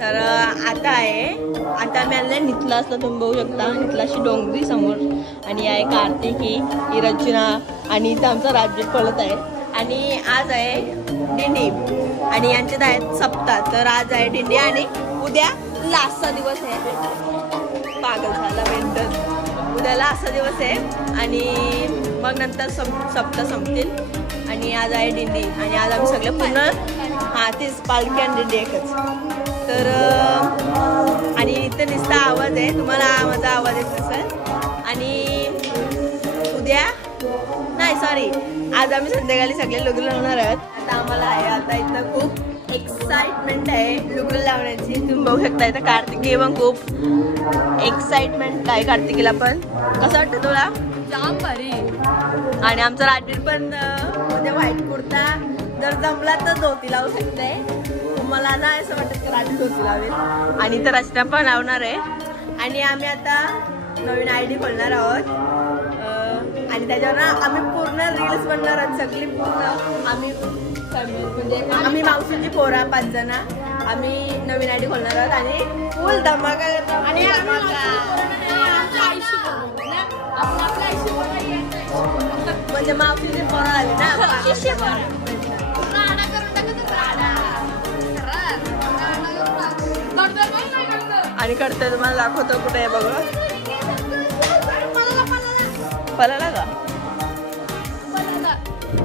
तर आता आम्ही आणलंय नितला असला तुम्ही बघू शकता. नितलाशी डोंगरी समोर आणि आहे कार्तिकी, ही रचना आणि इथं आमचा राजवीर पळत आहे. आणि आज आहे दिंडी आणि यांच्यात आहेत सप्ताह. तर आज आहे दिंडी आणि उद्या लास्टचा दिवस आहे. पागल झाला मेंटल. उद्या लास्टचा दिवस आहे आणि मग नंतर सप्ताह संपतील. आणि आज आहे दिंडी आणि आज आम्ही सगळे पूर्ण तेच पालखी आणि दिंडी एकच. तर आणि इथं नुसता आवाज आहे, तुम्हाला माझा आवाज येत नसेल. आणि उद्या नाही सॉरी आज आम्ही संध्याकाळी सगळे लुगडं लावणार आहोत. आता आम्हाला आहे आता इथं खूप एक्साइटमेंट आहे लुगडं लावण्याची. तुम्ही बघू शकता इथं कार्तिकी पण खूप एक्साइटमेंट आहे. कार्तिकीला पण कसं वाटतं तुला? जाम भारी. आणि आमचा राजवीर पण म्हणजे व्हाईट कुर्ता जर जमला तर धोती लावू शकते. मला नाही असं वाटत की राजवीर धोती लावेल. आणि तर रचना पण लावणार आहे. आणि आम्ही आता नवीन ID खोलणार आहोत आणि त्याच्यावर आम्ही पूर्ण रील्स बनणार आहोत. सगळी पूर्ण आम्ही म्हणजे आम्ही मावशीची पोरा 5 जण आम्ही नवीन ID खोलणार आहोत आणि फुल धमाका आणि म्हणजे मावशीची पोरा आली ना. आणि करतोय तुम्हाला दाखवतो कुठे आहे बघा. पळाला का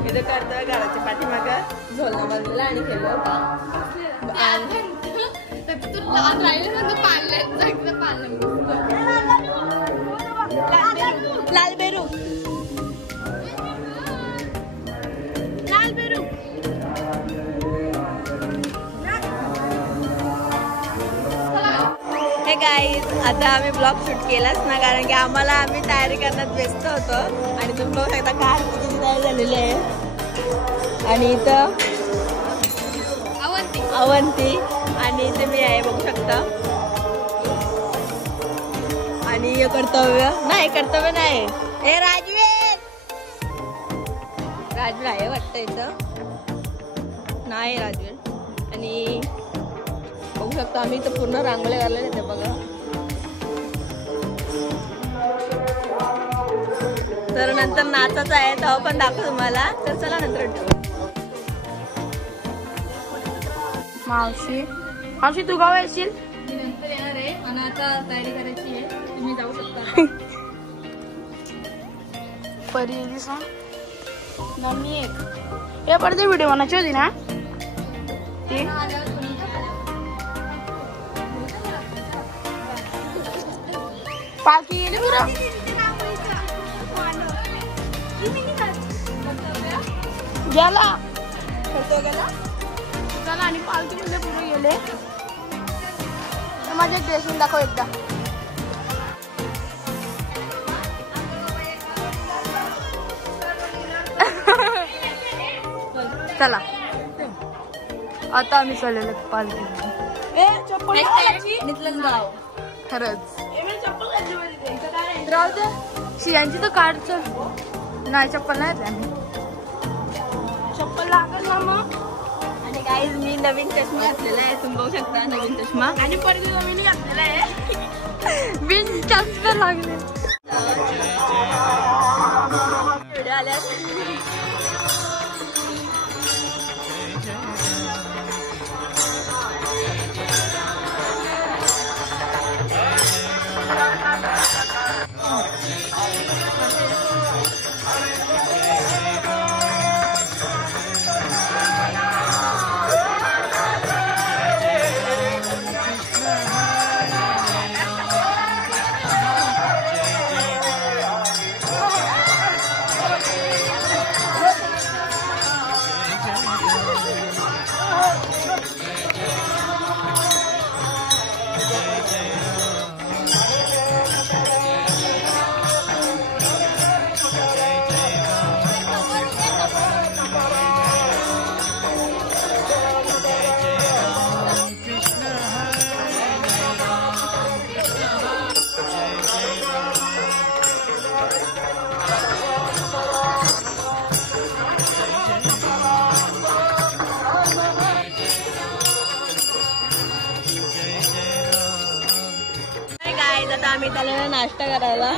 इथे करतोय घराच्या पाठीमागं झोलना बाजूला आणि खेळलो लाल बेरू हे गाईज आता आम्ही ब्लॉग शूट केलाच ना कारण की आम्ही तयारी करण्यात व्यस्त होतो. आणि तुम्ही बघू शकता कार किती तयार झालेली आहे. आणि इथं अवंती आणि इथे मी आहे बघू शकता. आणि कर्तव्य नाही हे राजवीर आहे वाटतं इथं नाही राजवीर. आणि बघू शकतो आम्ही इथं पूर्ण रांगोळी घालले येते बघा. तर नंतर नाचाचं आहे तेव्हा पण दाखवू तुम्हाला. तर चला नंतर मावशी तू गाव येशील? नंतर येणार आहे आणि आता तयारी करायची आहे. तुम्ही जाऊ शकता. परी सांग मम्मी एक हे पडते व्हिडिओ बनायची होती ना ती. पालखी गेली बरं गेला चला. आणि पालखी मध्ये पुढे गेले. माझ्या ड्रेसिंग दाखव एकदा. चला आता आम्ही चाललेलो पालखी. गाव खरंच राहू दे. शियांची तर काढचं नाही चप्पल नाही आम्ही चप्पल लागेल ना मग. आणि गाईज मी नवीन चष्मा घातलेला आहे. तुम्ही बघू शकता नवीन चष्मा आणि परत नवीन घातलेला आहे. बिन चष्मा लागले व्हिडिओ आल्या. आलेला नाश्ता करायला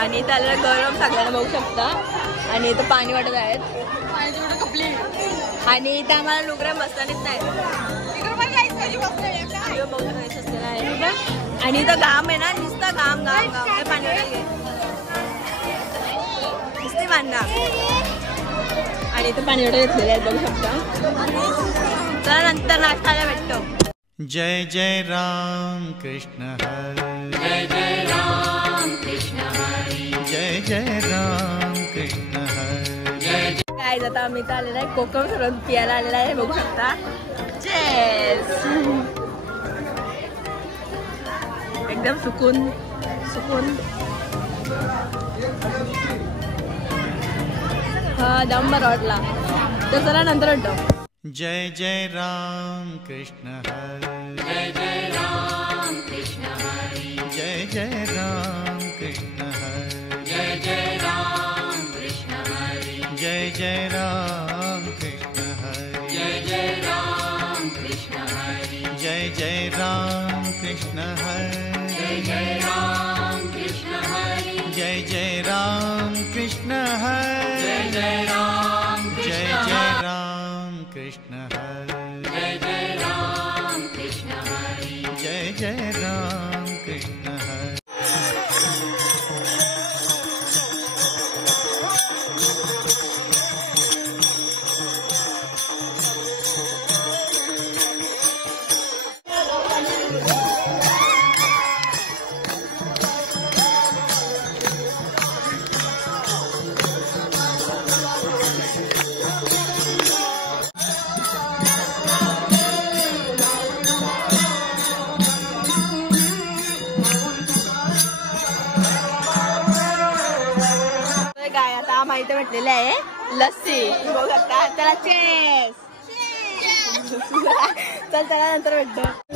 आणि इथं आलेला गरम सगळ्यांना बघू शकता आणि इथं पाणी वाटत आहेत आणि इथं आम्हाला लुगऱ्या बसतानीच नाही आणि इथं घाम आहे ना नुसतं घाम घाम घाम पाणी वाटायला नुसती बांधणार आणि इथं पाणी वाटायला घेतलेले आहेत बघू शकता तर नंतर नाश्ताला भेटतो जय जय राम कृष्ण हरे जय जय राम कृष्ण हरी जय जय राम कृष्ण हरे काय जाता आम्ही इथं आलेला आहे कोकम सरबत पियाला आलेला आहे बघू शकता चेस एकदम सुकून सुकून हा दम बरा वाटला तर चला नंतर वाटतो जय जय राम कृष्ण हरे जय जय राम कृष्ण हरी जय जय राम कृष्ण हरे जय जय राम कृष्ण हरी जय जय राम कृष्ण हरे जय जय राम कृष्ण हरी जय जय राम कृष्ण हरे जय जय राम कृष्ण हरी जय जय राम कृष्ण हरे जय जय राम जय जय राम कृष्ण हरे जय जय राम कृष्ण हरी जय जय राम कृष्ण हरे काय आता माहिती भेटलेली आहे लस्सी बघू शकता चला चेस चल चला नंतर भेटतो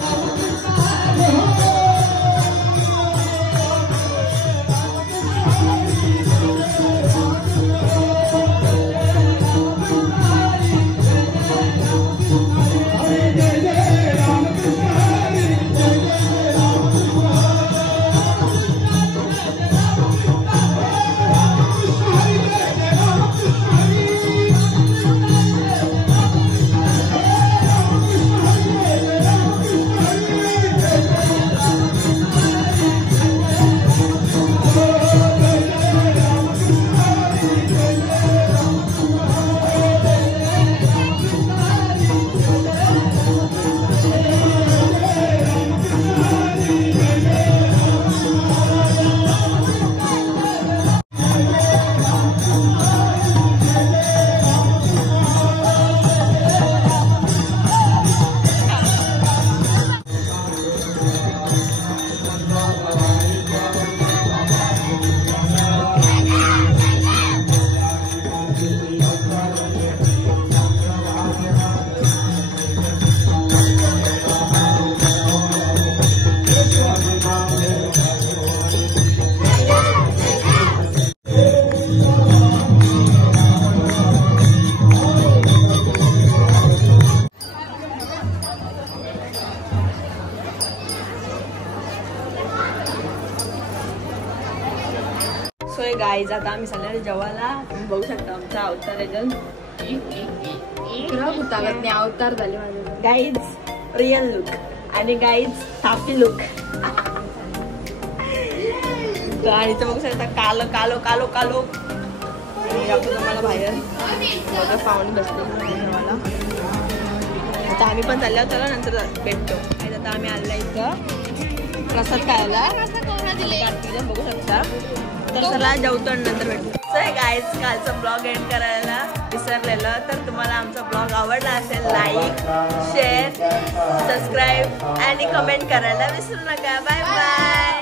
सो गाईज आता आम्ही सगळ्यांना जेवायला तुम्ही बघू शकता आमचा अवतार अवतार झाले माझे गाईज रियल लुक आणि गाईज थापी लुक आणि तर बघू शकता कालो कालो कालो कालो आणि आपण तुम्हाला बाहेर बघा पाहुणे बसतो जेवायला आता आम्ही पण चाललो चला नंतर भेटतो आणि आता आम्ही आलेला इथं प्रसाद खायला बघू शकता तर चला जेवतो आणि नंतर भेटू सर गाईज कालचा ब्लॉग एंड करायला विसरलेलं तर तुम्हाला आमचा ब्लॉग आवडला असेल लाईक शेअर सबस्क्राईब आणि कमेंट करायला विसरू नका बाय बाय